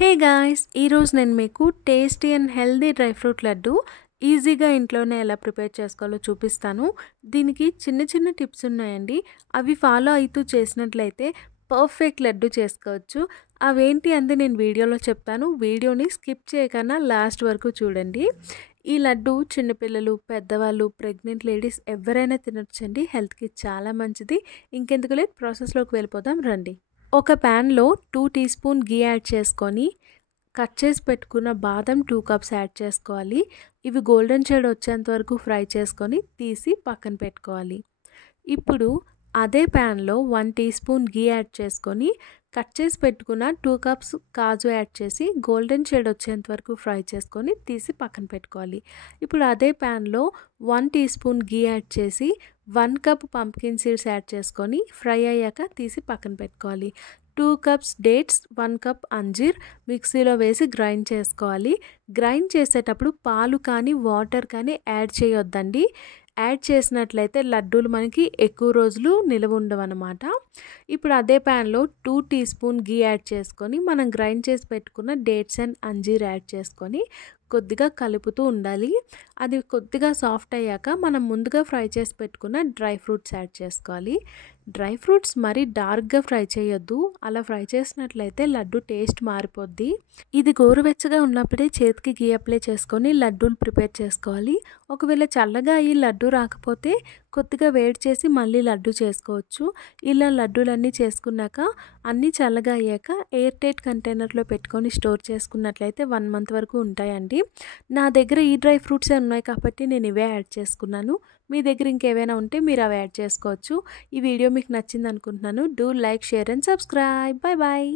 Hey guys, ఈరోజు నేను మీకు tasty and healthy dry fruit laddu ఈజీగా ఇంట్లోనే ఎలా ప్రిపేర్ చేసుకోవాలో చూపిస్తాను. దీనికి చిన్న చిన్న టిప్స్ ఉన్నాయండి. అవి ఫాలో అవుతూ చేసినట్లయితే పర్ఫెక్ట్ లడ్డు చేసుకోవచ్చు. అవేంటి అంది నేను వీడియోలో చెప్తాను. వీడియోని స్కిప్ చేయకుండా లాస్ట్ వరకు చూడండి. ఈ లడ్డు చిన్నపిల్లలు, పెద్దవాళ్ళు, ప్రెగ్నెంట్ లేడీస్ ఎవరైనా తినొచ్చండి. హెల్త్కి చాలా మంచిది. ఇంకెందుకు లేట్, ప్రాసెస్లోకి వెళ్ళిపోదాం రండి. ఒక ప్యాన్లో 2 టీ స్పూన్ గీ యాడ్ చేసుకొని కట్ చేసి పెట్టుకున్న బాదం 2 కప్స్ యాడ్ చేసుకోవాలి. ఇవి గోల్డెన్ షేడ్ వచ్చేంత వరకు ఫ్రై చేసుకొని తీసి పక్కన పెట్టుకోవాలి. ఇప్పుడు అదే ప్యాన్లో 1 టీ స్పూన్ గీ యాడ్ చేసుకొని కట్ చేసి పెట్టుకున్న 2 కప్స్ కాజు యాడ్ చేసి గోల్డెన్ షేడ్ వచ్చేంత వరకు ఫ్రై చేసుకొని తీసి పక్కన పెట్టుకోవాలి. ఇప్పుడు అదే ప్యాన్లో 1 టీ స్పూన్ గీ యాడ్ చేసి 1 కప్ పంప్కిన్ సీడ్స్ యాడ్ చేసుకొని ఫ్రై అయ్యాక తీసి పక్కన పెట్టుకోవాలి. 2 కప్స్ డేట్స్, 1 కప్ అంజీర్ మిక్సీలో వేసి గ్రైండ్ చేసుకోవాలి. గ్రైండ్ చేసేటప్పుడు పాలు కానీ వాటర్ కానీ యాడ్ చేయొద్దండి. యాడ్ చేసినట్లయితే లడ్డూలు మనకి ఎక్కువ రోజులు నిలవ ఉండవన్నమాట. ఇప్పుడు అదే ప్యాన్లో 2 టీ స్పూన్ గీ యాడ్ చేసుకొని మనం గ్రైండ్ చేసి పెట్టుకున్న డేట్స్ అండ్ అంజీర్ యాడ్ చేసుకొని కొద్దిగా కలుపుతూ ఉండాలి. అది కొద్దిగా సాఫ్ట్ అయ్యాక మనం ముందుగా ఫ్రై చేసి పెట్టుకున్న డ్రై ఫ్రూట్స్ యాడ్ చేసుకోవాలి. డ్రై ఫ్రూట్స్ మరీ డార్క్గా ఫ్రై చేయొద్దు. అలా ఫ్రై చేసినట్లయితే లడ్డు టేస్ట్ మారిపోద్ది. ఇది గోరువెచ్చగా ఉన్నప్పుడే చేతికి గీ అప్లై చేసుకొని లడ్డూలు ప్రిపేర్ చేసుకోవాలి. ఒకవేళ చల్లగా అయ్యి లడ్డు రాకపోతే కొద్దిగా వేడి చేసి మళ్ళీ లడ్డు చేసుకోవచ్చు. ఇలా లడ్డూలన్నీ చేసుకున్నాక అన్నీ చల్లగా అయ్యాక ఎయిర్ టైట్ కంటైనర్లో పెట్టుకొని స్టోర్ చేసుకున్నట్లయితే 1 మంత్ వరకు ఉంటాయండి. నా దగ్గర ఈ డ్రై ఫ్రూట్సే ఉన్నాయి కాబట్టి నేను ఇవే యాడ్ చేసుకున్నాను. మీ దగ్గర ఇంకేమైనా ఉంటే మీరు అవి యాడ్ చేసుకోవచ్చు. ఈ వీడియో మీకు నచ్చింది అనుకుంటున్నాను. Do like, share and subscribe. Bye bye.